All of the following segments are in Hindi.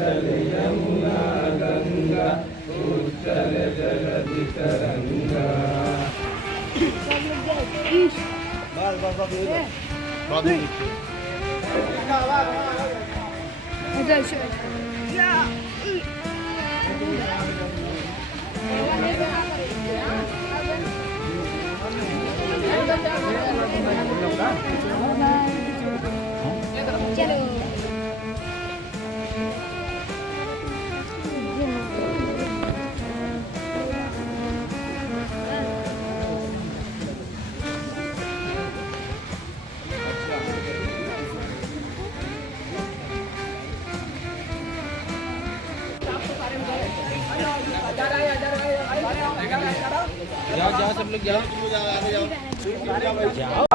चंचल यमुना गंगा उच्चल जलधि तरंगा। जाओ जाओ सब लोग जाओ जाओ।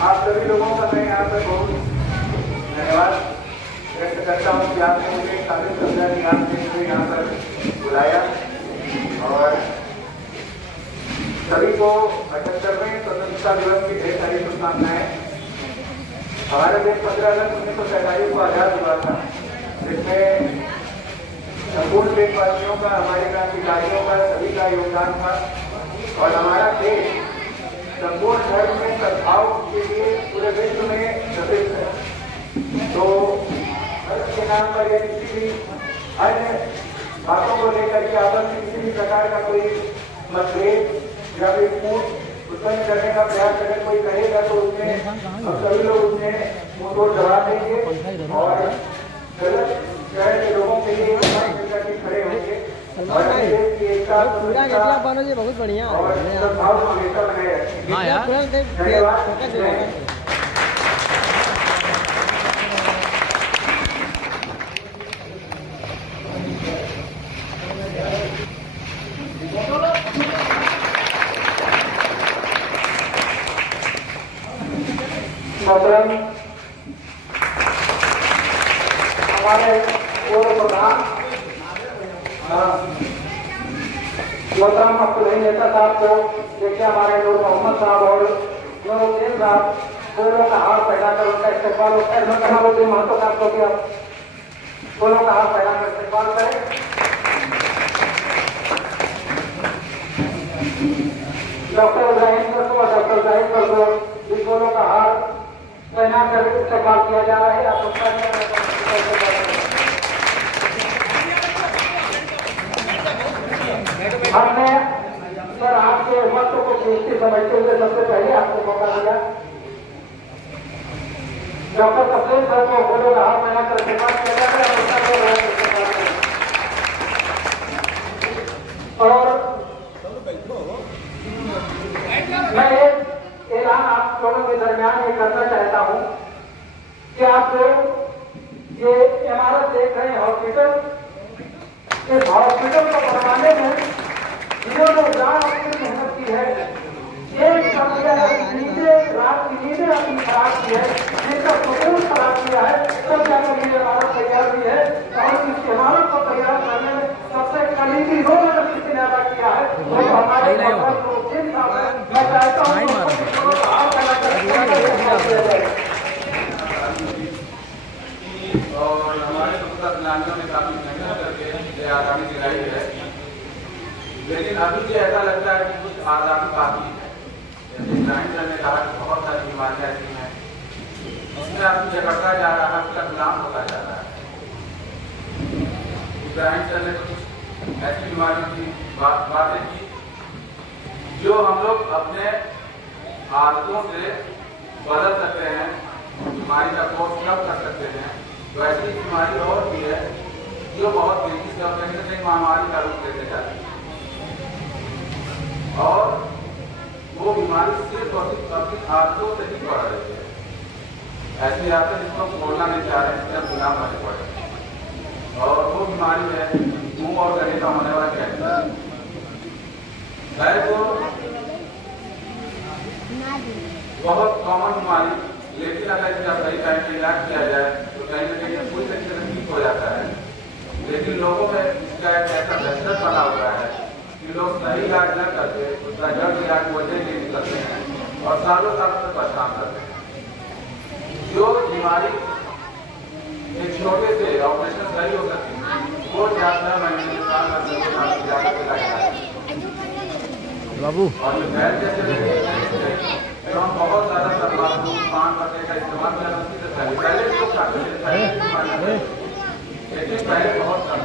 आप सभी लोगों का मैं यहाँ पर बहुत धन्यवाद व्यक्त करता हूँ कि आपने मुझे काफी समझा कि आपने मुझे यहाँ पर बुलाया और सभी को 78वें स्वतंत्रता दिवस की ढेर सारी शुभकामनाएं। हमारा देश 15 अगस्त 1947 को आजाद हुआ था, जिसमें संपूर्ण देशवासियों का, हमारे क्रांतिकारियों का, सभी का योगदान था और हमारा देश संपूर्ण धर्म में सद्भाव के लिए पूरे विश्व में प्रसिद्ध है। तो धर्म के नाम पर या किसी भी अन्य बातों को लेकर के आपस में किसी भी प्रकार का कोई मतभेद या फिर फूट उत्पन्न करने का प्रयास अगर कोई करेगा तो उसमें हम सभी लोग उसमें मुंहतोड़ जवाब देंगे और गलत शहर के लोगों के लिए मिलकर के खड़े होंगे और देश की एकता बहुत बढ़िया और सद्भाव को हमेशा बनाए रखेंगे। हाँ यार धन्यवाद। हमारे पूर्व प्रधान मोहतरम अब्दुल नेता साहब को देखिए, हमारे नूर मोहम्मद साहब और नूर हुसैन साहब फूलों का हार पहनाकर उनका इस्तेमाल होता है। कमालुद्दीन महतो साहब को भी आप फूलों का हार पहनाकर इस्तेमाल करें। डॉक्टर इब्राहिम सर को और डॉक्टर जाहिद सर को भी फूलों का हार पहनाकर इस्तेमाल किया जा रहा है। आप उसका हमने सर आपके वक्त को कीमती समझते हुए सबसे पहले आपको मौका दिया। डॉक्टर तस्लीम सर को फूलों का हार पहनाकर इस्तेमाल किया जा रहा है और मैं एक ऐलान आप लोगों के दरमियान ये करना चाहता हूँ कि आप लोग ये इमारत देख रहे हैं हॉस्पिटल, इस हॉस्पिटल को बनवाने में जिन्होंने जान अपनी मेहनत की है, एक नीचे रात की नींदें अपनी खराब की है, जिसका सुकून खराब किया है, तब जाकर ये इमारत तैयार हुई है और इस इमारत को तैयार करने में सबसे कलीदी रोल अगर किसी ने अदा किया है वो हमारे मैं चाहता हूँ और हमारे स्वतंत्रता सेनानियों ने काफी मेहनत करके आजादी दिलाई है, लेकिन अभी भी ऐसा लगता है कि कुछ आजादी बाकी है। जैसे इब्राहिम सर ने कहा कि बहुत सारी बीमारियां ऐसी हैं जिसमें आदमी झगड़ता जा रहा है, उसका गुलाम होता जा रहा है। इब्राहिम सर ने कुछ ऐसी बीमारियों की बातें की जो हम लोग अपने आदतों से बदल सकते हैं, बीमारी का कोर्स कम कर सकते हैं। तो ऐसी बीमारी और भी है जो बहुत तेजी से कहीं ना कहीं महामारी का रूप लेते जाती है और वो बीमारी सिर्फ और सिर्फ अपनी आदतों से ही बढ़ रही है। ऐसी आदतें जिसको हम छोड़ना नहीं चाह रहे हैं, इसलिए हम गुलाम बने पड़े और वो बीमारी है मुंह और करने का होने वाला क्या है? गाय को बहुत कॉमन बीमारी, लेकिन अगर इसका सही टाइम पे इलाज किया जाए तो कहीं ना कहीं पूरी तरीके से ठीक हो जाता है। लेकिन लोगों में इसका एक ऐसा दहशत बना हुआ है कि लोग सही इलाज न करके उसका जल्द इलाज वजह के निकलते हैं और सालों सालों तक परेशान करते हैं। जो बीमारी एक छोटे से ऑपरेशन सही हो सकती है वो 4 महीने साल बाबू और जो बैल जैसे तो हम बहुत ज्यादा तंबाकू पान पत्ते का इस्तेमाल करना पहले तो खाते थे, लेकिन पहले बहुत कम,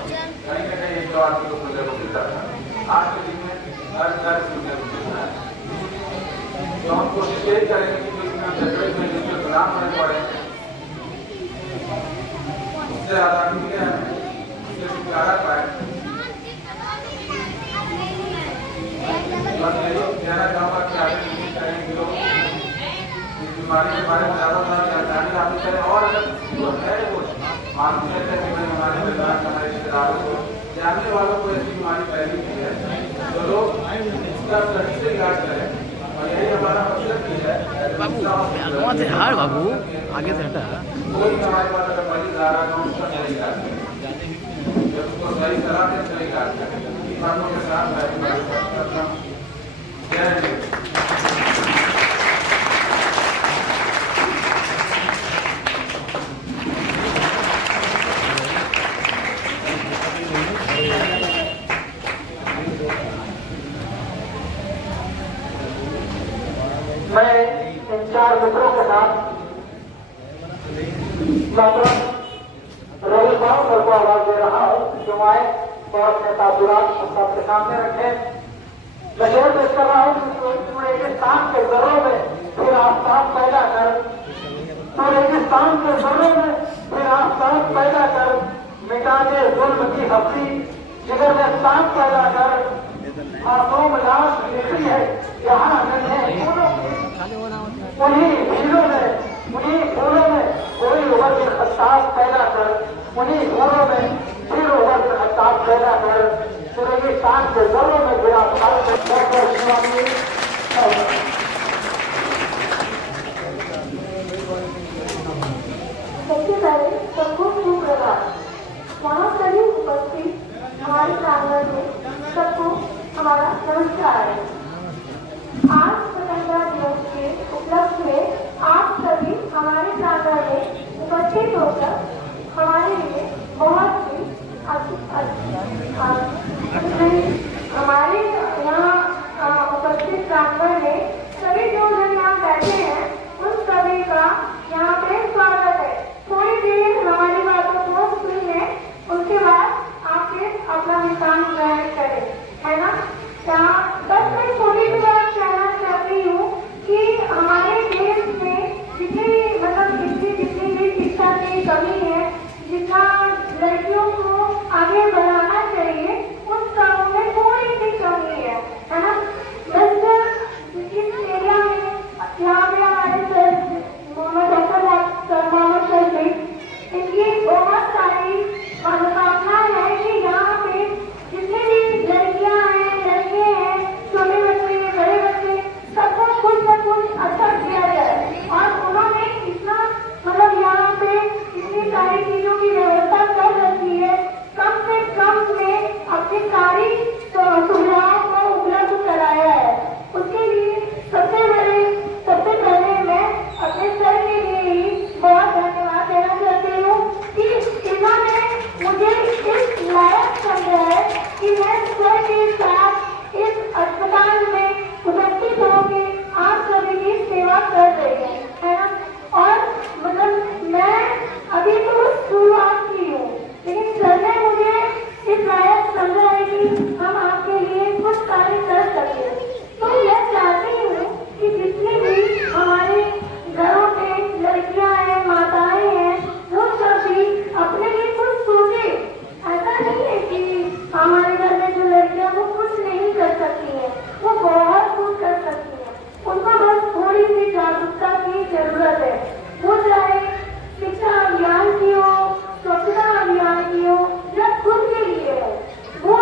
कहीं ना कहीं 1-2 आदमी को सुनने को मिलता था। आज के दिन में हर घर सुनने को मिलता है। तो हम कोशिश यही करेंगे कि जो जरूरत में जिसको गुलाम होने पड़े उससे आजादी मिले, हमें उससे छुटकारा पाए। बस यही कहना चाहूँगा कि आगे करेंगे लोग इस बीमारी के बारे में ज़्यादा जानकारी हासिल करें और अगर जो है वो मालूम है कि भाई हमारे परिवार के हमारे रिश्तेदारों को जानने वालों को ऐसी बीमारी फैली हुई है तो लोग इसका सही से इलाज करें। और यही हमारा मकसद भी है। बाबू आगे से हटा कोई हमारे पास अगर मरीज आ रहा है तो उसका सही इलाज करें, जब उसको सही सलाह दें सही इलाज करें। इन बातों के साथ मैं करता हूँ। जय हिंद। मैं इन 4 मित्रों के साथ डॉक्टर रवि साहब को आवाज दे रहा हूं जो आए और अपने तासुरात सबके सामने रखे। मैं जोर पेश कर रहा हूं कि रेगिस्तान के जर्रों में फिर आस्ताब पैदा कर, तो रेगिस्तान के जर्रों में फिर आस्ताब पैदा कर, मिटा दे जुल्म की हफ्ती, जिगर में सांप पैदा कर, मासूम लाश मिलती है यहाँ नन्हे फूलों की, उन्हीं फूलों में कोई वर्ग खत्ताब पैदा कर, उन्हीं फूलों में फिर वर्ग खत्ताब पैदा कर, रेगिस्तान के जर्रों में गिरा सबसे पहले सबको सुप्रभात। वहाँ सभी उपस्थित हमारे प्रांगण में सबको हमारा नमस्कार है। आज स्वतंत्रता दिवस के उपलक्ष्य में आप सभी हमारे प्रांगण में उपस्थित होकर हमारे लिए बहुत ही हमारे यहाँ उपस्थित प्रांगण में सभी जो जन यहाँ बैठे हैं उन सभी का यहाँ पे स्वागत है। थोड़ी देर हमारी बातों को सुन लें, उसके बाद आप फिर अपना विश्राम ग्रहण करें, है ना। बस मैं थोड़ी सी बात कहना चाहती हूँ कि हमारे देश में जितनी भी शिक्षा की कमी है, जितना लड़कियों को आगे बढ़ाना चाहिए उन कामों में थोड़ी सी कमी है ना। बस इस एरिया में यहाँ पे हमारे सर मोहम्मद सर इनकी बहुत सारी मनोकामना है कि यहाँ पे जितनी भी लड़कियाँ हैं, लड़के हैं, छोटे बच्चे, बड़े बच्चे, सबको कुछ न कुछ अच्छा किया जाए। और उन्होंने इतना यहाँ पे इतनी सारी चीजों की व्यवस्था कर रखी है, कम से कम में अपनी सारी सुविधाओं को उपलब्ध कराया है। उसके लिए सबसे पहले मैं अपने सर के लिए ही बहुत धन्यवाद देना चाहती हूँ कि इन्होंने मुझे इस लायक समझा है कि मैं सर के साथ इस अस्पताल में उपस्थित होकर आप सभी की सेवा कर रही है ना। और मैं अभी तो शुरुआत की हूँ, लेकिन सर ने मुझे इस लायक समझा है कि हम आपके लिए कुछ कार्य कर सके। तो मैं चाहती हूँ कि जितनी भी हमारे घरों पे लड़कियाँ हैं, माताएं हैं, वो सभी अपने लिए कुछ सोचे। ऐसा नहीं है कि हमारे घर में जो लड़कियाँ वो कुछ नहीं कर सकती हैं, वो बहुत कुछ कर सकती हैं। उनको बस थोड़ी सी जागरूकता की जरूरत है। वो चाहे शिक्षा अभियान की हो, स्वच्छता अभियान की हो, या खुद के लिए हो, वो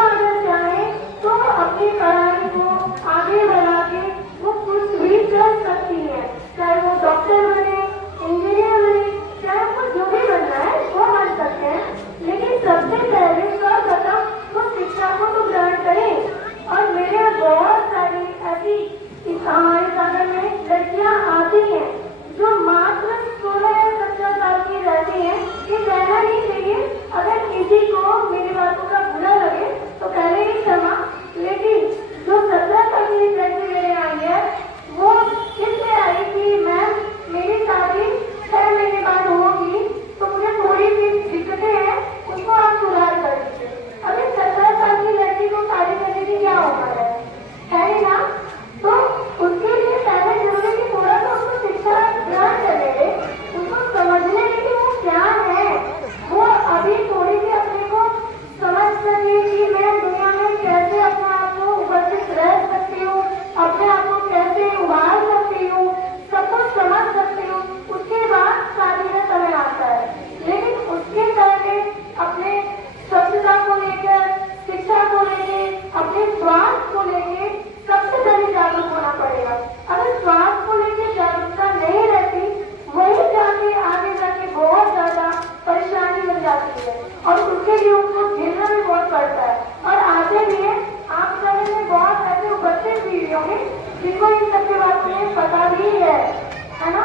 जिनको इन सब के बारे में पता भी है ना,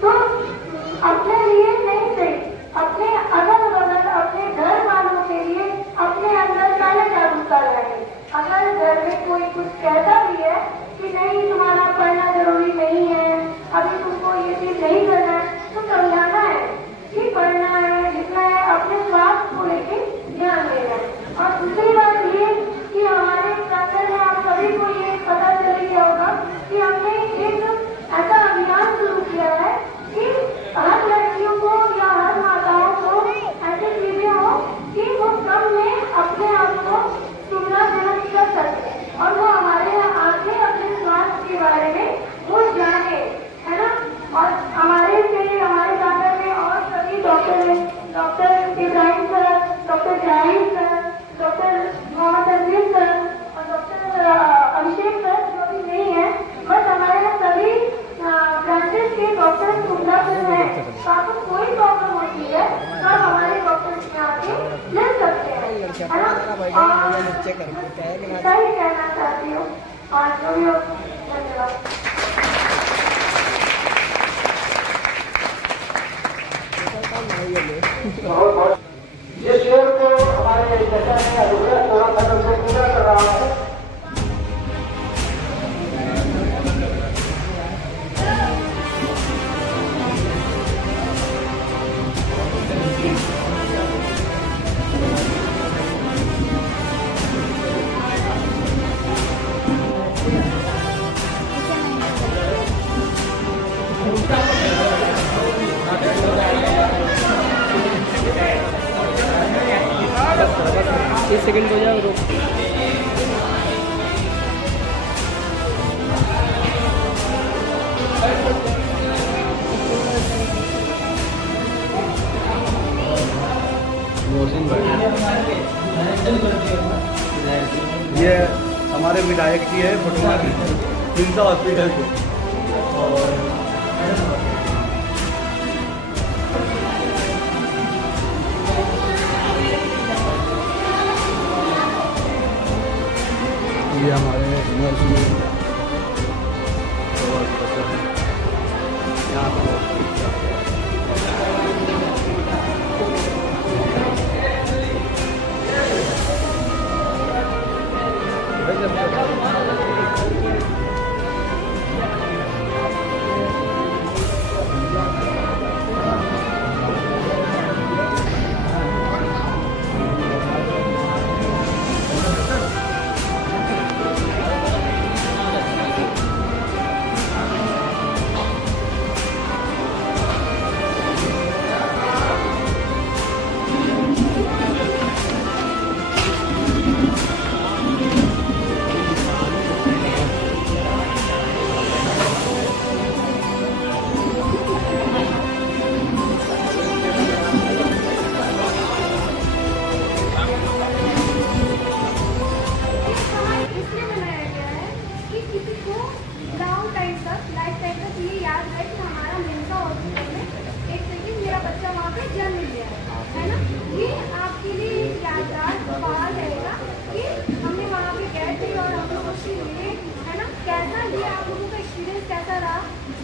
तो अपने लिए नहीं सही, अपने अगल बगल अपने घर वालों के लिए अपने अंदर पहले जागरूकता लाए। अगर घर में कोई कुछ कहता भी है कि नहीं तुम्हारा पढ़ना जरूरी नहीं है, अभी तुमको ये चीज नहीं करना है, तो समझाना है कि पढ़ना है, लिखना है, अपने स्वास्थ्य को लेके ध्यान देना है। और दूसरी बात ये कि हमारे प्रांगण में आप सभी को ये पता चल गया होगा कि हमने एक ऐसा अभियान शुरू किया है कि हर लड़कियों को या हर माताओं को ऐसी चीजें हो कि वो कम में अपने आप को सुविधाजनक कर सके और वो हमारे यहाँ आके अपने स्वास्थ्य के बारे में वो जाने, है ना। और हमारे प्रांगण में और सभी डॉक्टर हैं, doctor Ibrahim sir, doctor Zahid sir, doctor Mohammad Aziz sir और डॉक्टर अभिषेक सर जो भी नहीं है, बस हमारे यहाँ सभी ब्रांचेस के डॉक्टर उपलब्ध हैं। तो आपको कोई प्रॉब्लम होती है तो आप हमारे डॉक्टर में आके मिल सकते हैं, है ना। और इतना ही कहना चाहती हूँ और जो भी हो, धन्यवाद। बहुत बहुत ये शेर को हमारे चचा ने अधूरा थोड़ा खत्म से पूरा कर रहा है। एक सेकंड हो जाए रुक। ये हमारे विधायक जी है फटुआ की हिंसा हॉस्पिटल के। और ये हमारे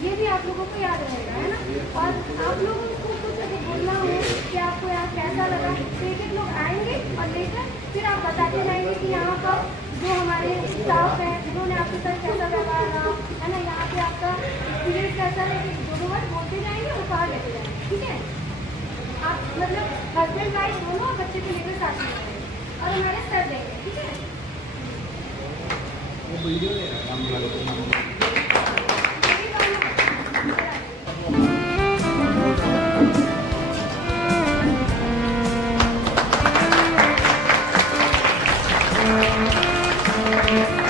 ये भी आप लोगों को याद रहेगा, है ना। और आप लोगों को कुछ अगर बोलना हो कि आपको यहाँ कैसा लगा, तो एक लोग आएंगे और लेकर फिर आप बताते जाएंगे कि यहाँ पर जो हमारे स्टाफ है उन्होंने आपके साथ कैसा व्यवहार रहा, है ना, यहाँ पे आपका एक्सपीरियंस कैसा है, दोनों बार बोलते जाएंगे और कहा लेते जाएंगे, ठीक है। आप मतलब हस्बैंड वाइफ दोनों बच्चे को लेकर साथ में और हमारे सर देंगे, ठीक है। ये